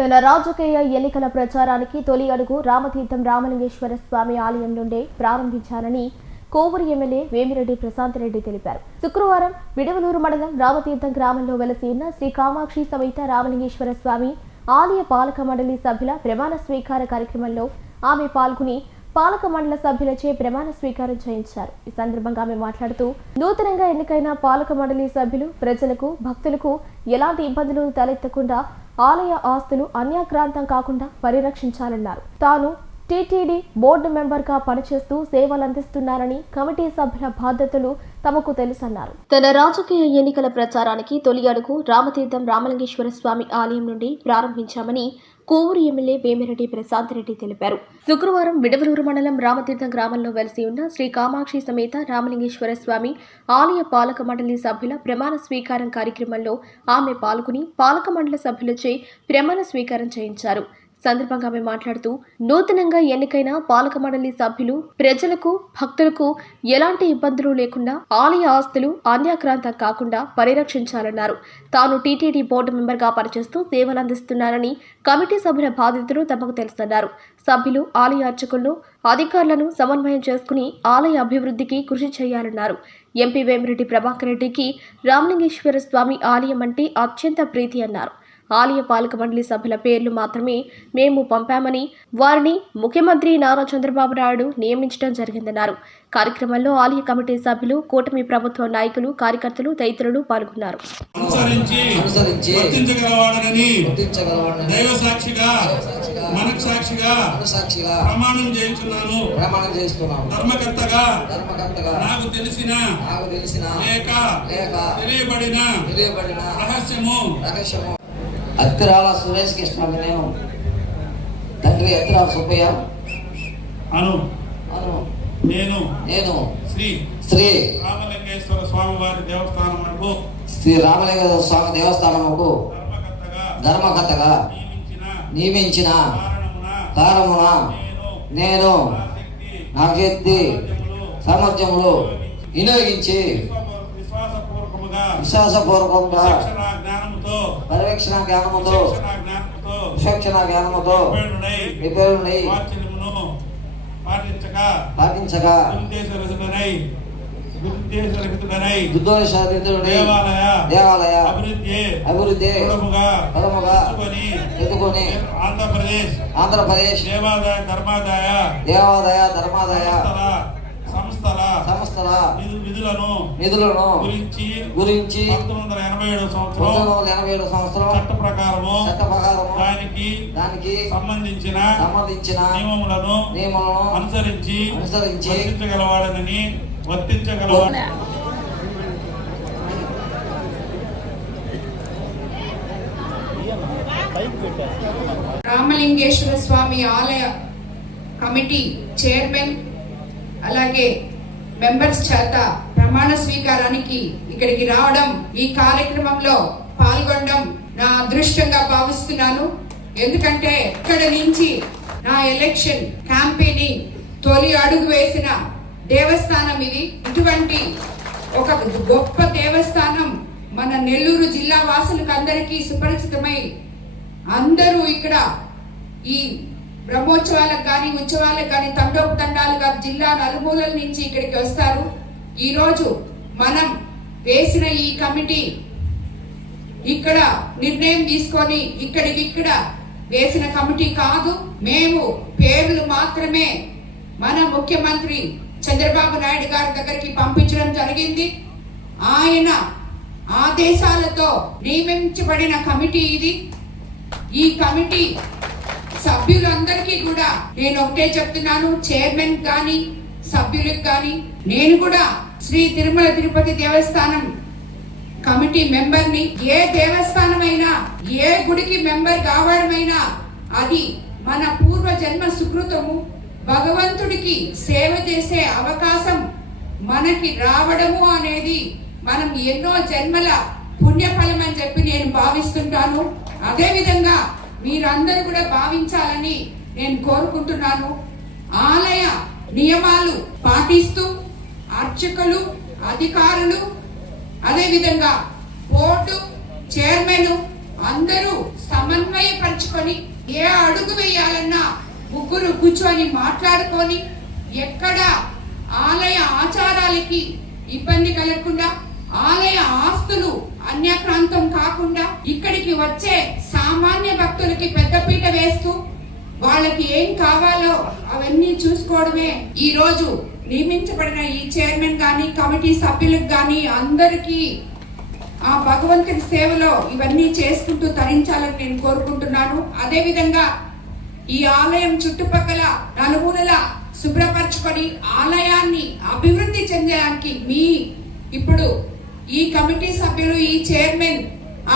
తన రాజకీయ ఎన్నికల ప్రచారానికి తొలి అడుగు రామతీర్థం రామలింగేశ్వర స్వామి ఆలయం నుండే ప్రారంభించారని కోవూరు ఎమ్మెల్యే వేమిరెడ్డి ప్రశాంత్ రెడ్డి తెలిపారు. శుక్రవారం విడవలూరు మండలం రామతీర్థం గ్రామంలో వెలసి ఉన్న శ్రీ కామాక్షి సమేత రామలింగేశ్వర స్వామి ఆలయ పాలక మండలి సభ్యుల ప్రమాణ స్వీకార కార్యక్రమంలో ఆమె పాల్గొని పాలక మండల సభ్యులచే ప్రమాణ స్వీకారం చేయించారు. ఈ సందర్భంగా ఆమె మాట్లాడుతూ నూతనంగా ఎన్నికైన పాలక మండలి సభ్యులు ప్రజలకు భక్తులకు ఎలాంటి ఇబ్బందులు తలెత్తకుండా ఆలయ ఆస్తులు అన్యాక్రాంతం కాకుండా పరిరక్షించాలన్నారు. తాను టీటీడీ బోర్డు మెంబర్గా పనిచేస్తూ సేవలు అందిస్తున్నారని కమిటీ సభ్యుల బాధ్యతలు తమకు తెలుసన్నారు. తన రాజకీయ ఎన్నికల ప్రచారానికి తొలి అడుగు రామతీర్థం రామలింగేశ్వర స్వామి ఆలయం నుండి ప్రారంభించామని కోవూరు ఎమ్మెల్యే వేమిరెడ్డి ప్రశాంత్ రెడ్డి తెలిపారు. శుక్రవారం విడవలూరు మండలం రామతీర్థం గ్రామంలో వెలిసి ఉన్న శ్రీ కామాక్షి సమేత రామలింగేశ్వర స్వామి ఆలయ పాలక మండలి సభ్యుల ప్రమాణ స్వీకారం కార్యక్రమంలో ఆమె పాల్గొని పాలక మండలి సభ్యులచే ప్రమాణ స్వీకారం చేయించారు. సందర్భంగా ఆమె మాట్లాడుతూ నూతనంగా ఎన్నికైన పాలక మండలి సభ్యులు ప్రజలకు భక్తులకు ఎలాంటి ఇబ్బందులు లేకుండా ఆలయ ఆస్తులు అన్యాక్రాంతం కాకుండా పరిరక్షించాలన్నారు. తాను టీటీడీ బోర్డు మెంబర్గా పనిచేస్తూ సేవలు అందిస్తున్నారని కమిటీ సభ్యుల బాధితులు తమకు తెలుసన్నారు. సభ్యులు ఆలయ అర్చకులను అధికారులను సమన్వయం చేసుకుని ఆలయ అభివృద్ధికి కృషి చేయాలన్నారు. ఎంపీ వేమిరెడ్డి ప్రభాకర్ రెడ్డికి రామలింగేశ్వర స్వామి ఆలయం అంటే అత్యంత ప్రీతి అన్నారు. ఆలయ పాలక మండలి సభ్యుల పేర్లు మాత్రమే మేము పంపామని వారిని ముఖ్యమంత్రి నారా చంద్రబాబు నాయుడు నియమించడం జరిగిందన్నారు. కార్యక్రమంలో ఆలయ కమిటీ సభ్యులు కూటమి ప్రభుత్వ నాయకులు కార్యకర్తలు తదితరులు పాల్గొన్నారు. అనుసరించి అనుసరించి వర్తించగలవాడనని గుర్తించగలవాడిని దైవ సాక్షిగా మనకు సాక్షిగా సాక్షిగా ప్రమాణం చేయించున్నాను ప్రమాణం చేస్తున్నాము ధర్మకర్తగా ధర్మకర్తగా నాకు తెలిసిన నాకు తెలిసిన లేక లేక తెలియబడిన తెలియబడిన రహస్యము రహస్యము అత్తిరాల సురేష్ కృష్ణ నేను తండ్రి అత్తిరాల సుబ్బయ్య. అను. అను. నేను. నేను. శ్రీ. శ్రీ. రామలింగేశ్వర స్వామి వారి దేవస్థానమునకు శ్రీ రామలింగ స్వామి దేవస్థానముకు ధర్మకర్తగా నియమించిన కారణమున కారమున నేను నా శక్తి సామర్థ్యములు వినియోగించి విశ్వాసపూర్వకంగా శిక్షణ జ్ఞానముతో పర్యవేక్షణ జ్ఞానముతో విచక్షణ నిపుణుడై పాటించగా దేవాలయ అభివృద్ధి పదముగా ఎదుకొని ఆంధ్రప్రదేశ్ ఆంధ్రప్రదేశ్ దేవాదాయ ధర్మాదాయ దేవాదాయ ధర్మాదాయ నిధులను నిధులను గురించి గురించి పంతొమ్మిది వందల ఎనభై ఏడు సంవత్సరం పంతొమ్మిది వందల ఎనభై ఏడు సంవత్సరం చట్ట ప్రకారము చట్ట ప్రకారము దానికి దానికి సంబంధించిన సంబంధించిన నియమములను నియమాలను అనుసరించి అనుసరించి వర్తించగలవాడనని వర్తించగలవాడు. రామలింగేశ్వర స్వామి ఆలయ కమిటీ చైర్మన్ అలాగే మెంబర్స్ చేత ప్రమాణ స్వీకారానికి ఇక్కడికి రావడం ఈ కార్యక్రమంలో పాల్గొనడం నా అదృష్టంగా భావిస్తున్నాను. ఎందుకంటే ఇక్కడ నుంచి నా ఎలక్షన్ క్యాంపెయినింగ్ తొలి అడుగు వేసిన దేవస్థానం ఇది. ఇటువంటి ఒక గొప్ప దేవస్థానం మన నెల్లూరు జిల్లా వాసులకు అందరికీ సుపరిచితమై అందరూ ఇక్కడ ఈ బ్రహ్మోత్సవాలకు కానీ ఉత్సవాలకు కానీ తండోపతండాలుగా జిల్లా నలుమూలల నుంచి ఇక్కడికి వస్తారు. ఈరోజు మనం వేసిన ఈ కమిటీ ఇక్కడ నిర్ణయం తీసుకొని ఇక్కడికిక్కడ వేసిన కమిటీ కాదు మేము పేర్లు మాత్రమే మన ముఖ్యమంత్రి చంద్రబాబు నాయుడు గారి దగ్గరికి పంపించడం జరిగింది. ఆయన ఆదేశాలతో నియమించబడిన కమిటీ ఇది. ఈ కమిటీ సభ్యులందరికీ కూడా నేను ఒకటే చెప్తున్నాను చైర్మన్ కానీ సభ్యులకు కానీ నేను కూడా శ్రీ తిరుమల తిరుపతి దేవస్థానం కమిటీ మెంబర్ని ఏ దేవస్థానమైనా ఏ గుడికి మెంబర్ కావడమైనా అది మన పూర్వ జన్మ సుకృతము. భగవంతుడికి సేవ చేసే అవకాశం మనకి రావడము అనేది మనం ఎన్నో జన్మల పుణ్యఫలం అని చెప్పి నేను భావిస్తుంటాను. అదేవిధంగా మీరందరూ కూడా భావించాలని నేను కోరుకుంటున్నాను. ఆలయ నియమాలు పాటిస్తూ అర్చకులు అధికారులు అదేవిధంగా బోర్డు చైర్మన్ అందరూ సమన్వయపరచుకొని ఏ అడుగు వేయాలన్నా ముగ్గురు కూర్చొని మాట్లాడుకొని ఎక్కడ ఆలయ ఆచారాలకి ఇబ్బంది కలగకుండా ఆలయ ఆస్తులు అన్యక్రాంతం కాకుండా ఇక్కడికి వచ్చే సామాన్య భక్తులకి పెద్దపీట వేస్తూ వాళ్ళకి ఏం కావాలో అవన్నీ చూసుకోవడమే ఈ రోజు నియమించబడిన ఈ చైర్మన్ కానీ కమిటీ సభ్యులకు కానీ అందరికీ ఆ భగవంతుని సేవలో ఇవన్నీ చేసుకుంటూ తరించాలని నేను కోరుకుంటున్నాను. అదేవిధంగా ఈ ఆలయం చుట్టుపక్కల నలుమూలల శుభ్రపరచుకొని ఆలయాన్ని అభివృద్ధి చెందడానికి మీ ఇప్పుడు ఈ కమిటీ సభ్యులు ఈ చైర్మన్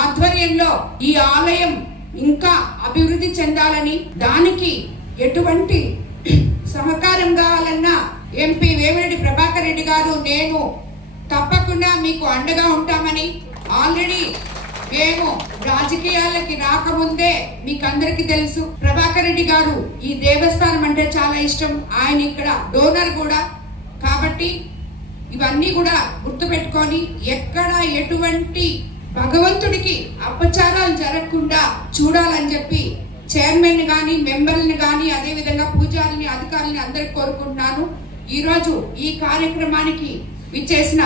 ఆధ్వర్యంలో ఈ ఆలయం ఇంకా అభివృద్ధి చెందాలని దానికి ఎటువంటి సహకారం కావాలన్నా ఎంపీ వేమిరెడ్డి ప్రభాకర్ రెడ్డి గారు నేను తప్పకుండా మీకు అండగా ఉంటామని ఆల్రెడీ మేము రాజకీయాలకి రాకముందే మీకు అందరికి తెలుసు. ప్రభాకర్ రెడ్డి గారు ఈ దేవస్థానం అంటే చాలా ఇష్టం. ఆయన ఇక్కడ డోనర్ కూడా. కాబట్టి ఇవన్నీ కూడా గుర్తుపెట్టుకొని ఎక్కడ ఎటువంటి భగవంతుడికి అపచారాలు జరగకుండా చూడాలని చెప్పి చైర్మన్ కానీ మెంబర్ని కానీ అదేవిధంగా పూజారిని అధికారులని అందరికి కోరుకుంటున్నాను. ఈరోజు ఈ కార్యక్రమానికి విచ్చేసిన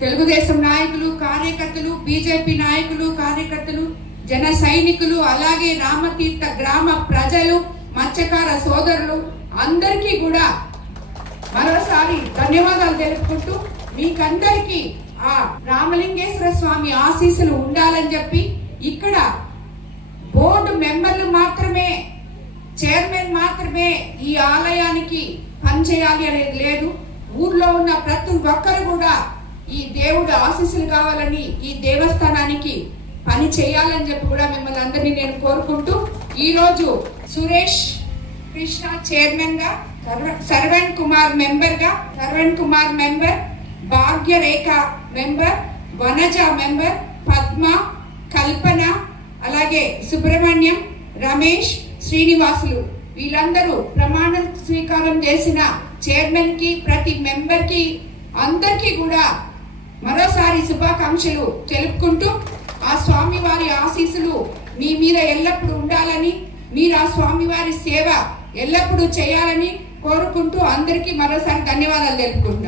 తెలుగుదేశం నాయకులు కార్యకర్తలు బీజేపీ నాయకులు కార్యకర్తలు జన సైనికులు అలాగే రామతీర్థ గ్రామ ప్రజలు మత్స్యకార సోదరులు అందరికీ కూడా మరోసారి ధన్యవాదాలు తెలుపుకుంటూ మీకందరికీ ఆ రామలింగేశ్వర స్వామి ఆశీస్సులు ఉండాలని చెప్పి ఇక్కడ బోర్డు మెంబర్లు మాత్రమే చైర్మన్ మాత్రమే ఈ ఆలయానికి పనిచేయాలి అనేది లేదు. ఊర్లో ఉన్న ప్రతి ఒక్కరు కూడా ఈ దేవుడు ఆశీస్సులు కావాలని ఈ దేవస్థానానికి పని చేయాలని చెప్పి కూడా మిమ్మల్ని అందరినీ నేను కోరుకుంటూ ఈరోజు సురేష్ కృష్ణ చైర్మన్గా సర్వణ్ కుమార్ మెంబర్గా Sarvan Kumar member Bhagyarekha member Vanaja member Padma Kalpana అలాగే సుబ్రహ్మణ్యం రమేష్ శ్రీనివాసులు. వీళ్ళందరూ ప్రమాణ స్వీకారం చేసిన చైర్మన్కి ప్రతి మెంబర్కి అందరికీ కూడా మరోసారి శుభాకాంక్షలు తెలుపుకుంటూ ఆ స్వామివారి ఆశీస్సులు మీ మీద ఎల్లప్పుడూ ఉండాలని మీరు ఆ స్వామివారి సేవ ఎల్లప్పుడూ చేయాలని కోరుకుంటూ అందరికీ మరోసారి ధన్యవాదాలు తెలుపుకుంటున్నాను.